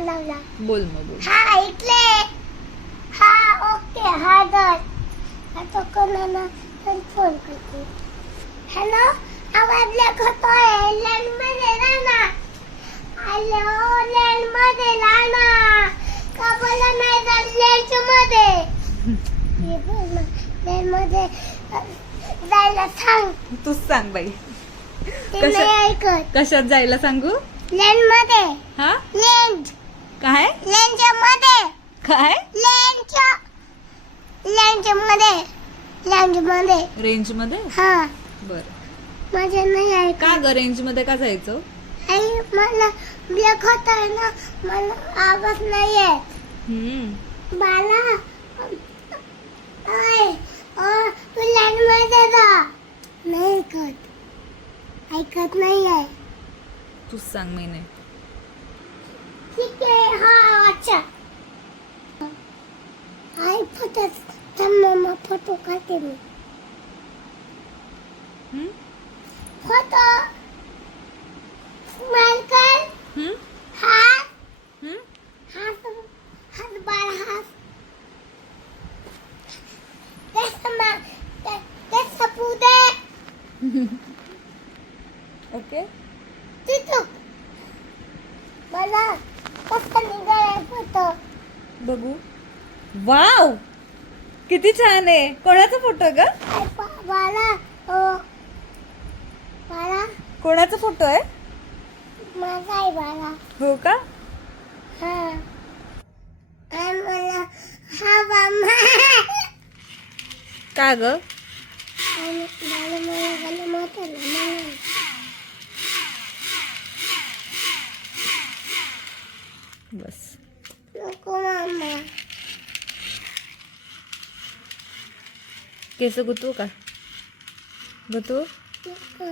लावला. बोल मग बोल. हा इथले. हा ओके हा दर आता कोणाला पण फोन करते. हॅलो आवाज होतोय. लँडमध्ये राहणार हॅलो लँडमध्ये राहणार का बोला नाही लँडमध्ये? लँडमध्ये जायला सांग. तूच सांग बाई. ते कशा- नाही ऐकत. कशात जायला सांगू? लँडमध्ये. हा? लँड काय? लँडच्या मध्ये लँडमध्ये रेंजमध्ये? हा. बर. माझ्या नाही ऐकत. का ग रेंजमध्ये का जायचं? आई मला ब्लॅक होत आहे ना मला आवाज नाही येत हम्म. बाला आय अ, तू लँडमध्ये जा. नाही ऐकत. ऐकत नाही आहे तूच सांग मी नाही ठीक आहे हा अच्छा. फोटो थांब मम्मा फोटो काढते मी. हम्म? फोटो. स्माइल कर. हम्म? हात हम्म? हात हात बाळ हात तेच मा ते- तेच सपू दे ओके। तिथं मला कसं निघालाय फोटो. बघू. वाव! किती छान आहे. कोणाचा फोटो ग? कोणाचा फोटो आहे? माझा आहे बाळा. हो का? हा. हा का ग? बस. केस गुतवू का गुतवू नको